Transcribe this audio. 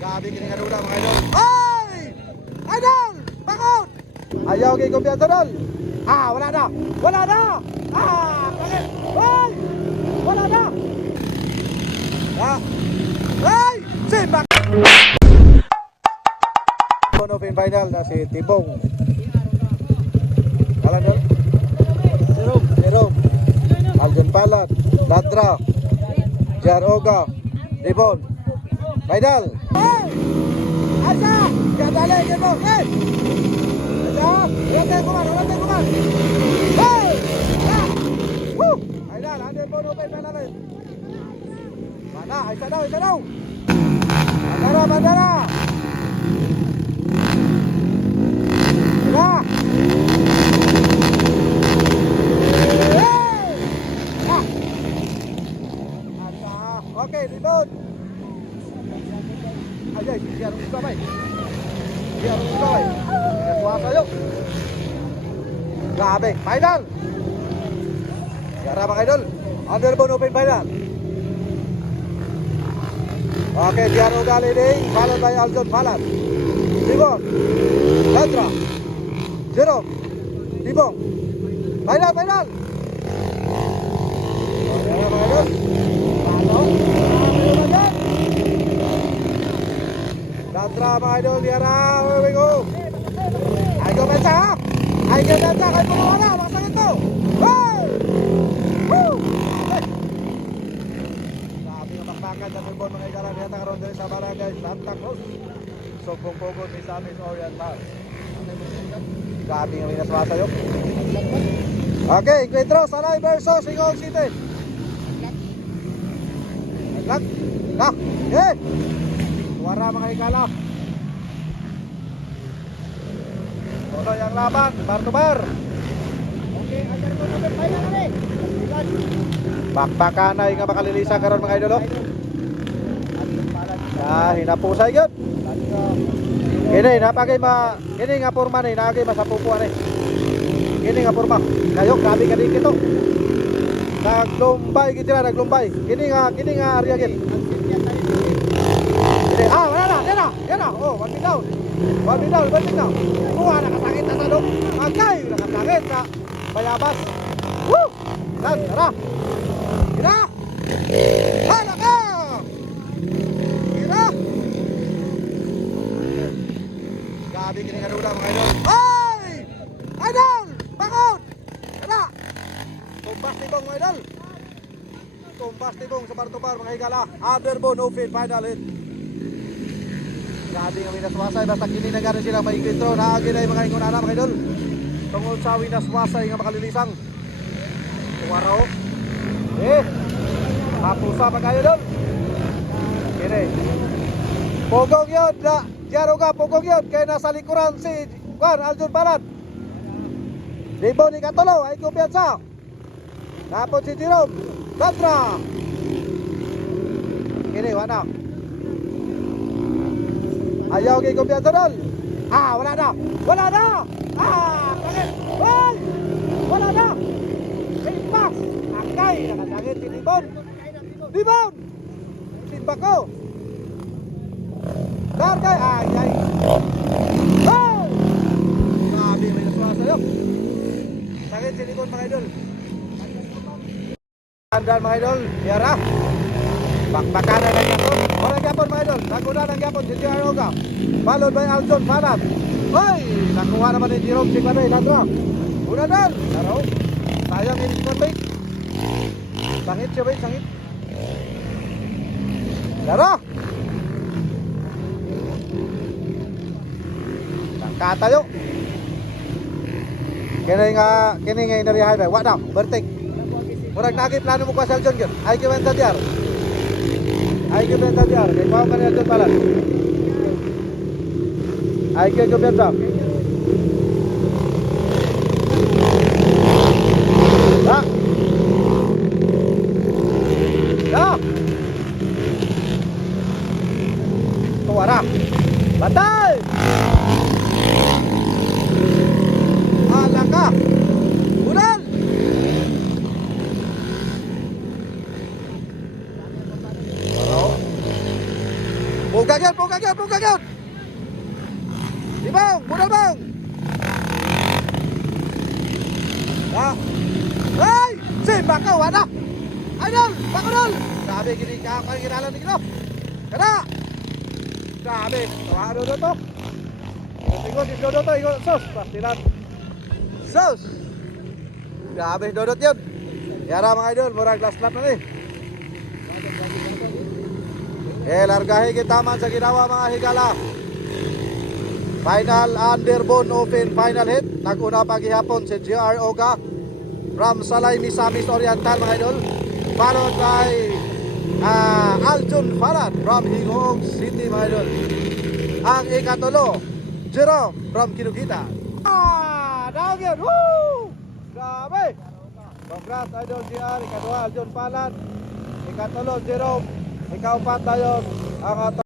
Grabe kini nga dula mga idol. Ay! Idol! Bakot! Ayaw kay kumpiyansa dol. Ah, wala na. Wala na. Ah, bakit? Ay! Wala na. Ah. Ay! Simbak! One open final na si Tibong. Kalan dol? Jerome. Jerome. Aljon Palat. Ladra. Jar Oga. Dibon. Final. Hey! Asa! Kadali Dibon. Hey! Asa! Ulan tayo kuman. Ulan tayo kuman. Hey! Ah! Woo! Ang Dibon open final ulit. Mana? Isa daw. Isa daw. Bandara. Bandara. Ila! Hey! Ah! Asa. Okay, Dibon. Ayo, biar buka baik. Biar buka baik. Kuasa yuk. Grabe, final. Gara mga idol. Underbone open final. Okay, Diaro Galilei, followed by Aljon Palat. Libon. Landra. Jerome. Libong. Final, final. Okay, mga idol. Talo mga idol. Datra mga idol, Diara, here we go. Ay go Bensa ha! Ay go Bensa, kahit pumawala, makasang ito! Hey! Woo! Sabi ng bakbakan sa Turbon mga igalan niya karon diri sa barangay Santa Cruz. Sugpong pugod ni Samis Orient Pass. Grabe yung minaswasa yun. Okay, Encuentro, Salay versus Sigong City. Naglag. Na, eh! Wara mga ikala. Tuloy ang laban, bar to bar. Okay, ajar ko na final kami. Ilan? Bakbakanay nga makalilisa karon mga idol. Ah, hinapusay gyud. Kini napagay ma kini nga porma ni nagay masapupuan ni. Kini nga porma. Kayo grabe ka din kito. Naglumbay gid sila naglumbay. Kini nga kini nga area gid. Kini ah wala na, yan na, yan na. Oh, one me down. One down, one me down. Kuha nakasakit na talong. Agay nakasakit sa bayabas. Woo! Lan, tara. Kira! Hala ka! Kira! Grabe kini kanula mga idol. Ay! Idol! Bakot! Kira! Tumbas tibong mga idol. Tumbas tibong sa bar-to-bar mga higala. Underbone no field final hit. Grabe nga winaswasay. Basta kini na gano'n sila may intro. Naagi na yung mga ingunana mga idol. Tungod sa winaswasay nga makalilisang. Tuwaro. Eh, hapusa pa kayo doon. Kini. Pogong yun, na, Jaro ka, pogong yun, kaya nasa likuran si Juan Aljun Balat. Libo ni Katulo, ay kumpiyansa. Tapos si Jerome, Tantra. Kini, wana. Ayaw kay kumpiyansa doon. Ah, wala na. Wala na. Ah, bakit? Hoy! Wala na. Simpak! Angkay! Nakasangit si Libon! Libon! Simpak ko! Darkay! Ay, ay! Hey! Grabe, may nasuwa sa'yo. Sakit si Libon mga idol. Andan mga idol, Yara. Bakbakan na ng Yapon. Wala Yapon mga idol. Naguna ng Yapon si J.R. Oga. Followed by Aljon Fanat. Hoy! Nakuha naman ni Jerome Sigmanoy. Landra. Una dan. Laro. Sayang ini Konbay. Sangit siya ba? Sangit. Laro. Tangka tayo. Kini nga, kini nga inariyahay ba? Wa na, bertik. Murag nagi plano mo kwa sa Aljon gyud. Ay gyud sa diar. Kan Aljon palan. Ay gyud gyud sa. Da. Da. Tuwara. Batay! Pugag yan, pugag yun, bungkag yun! Ibang, muna bang! Ah! Ay! Si Bakaw, wala! Idol! Bakudol! Sabi, gini ka ako yung ginalan ni Gino. Kada! Sabi, tawa dodo to. Ikot, ikot dodo to, ikot. Sos, pastilan. Sos! Grabe, dodot yun. Yara mga idol, murag last lap na ni. Eh, largahe kita man sa ginawa mga higala. Final underbone open final hit. Naguna pa gihapon si GR Oga from Salay Misamis Oriental mga idol. Followed by ah, Aljun Farad from Hingong City mga idol. Ang ikatulo, Jerome from Kinukita. Ah, down yun. Woo! Grabe! Congrats idol GR. Ikadua, Aljun Farad. Ikatulo, Jerome. Ikaupat tayo ang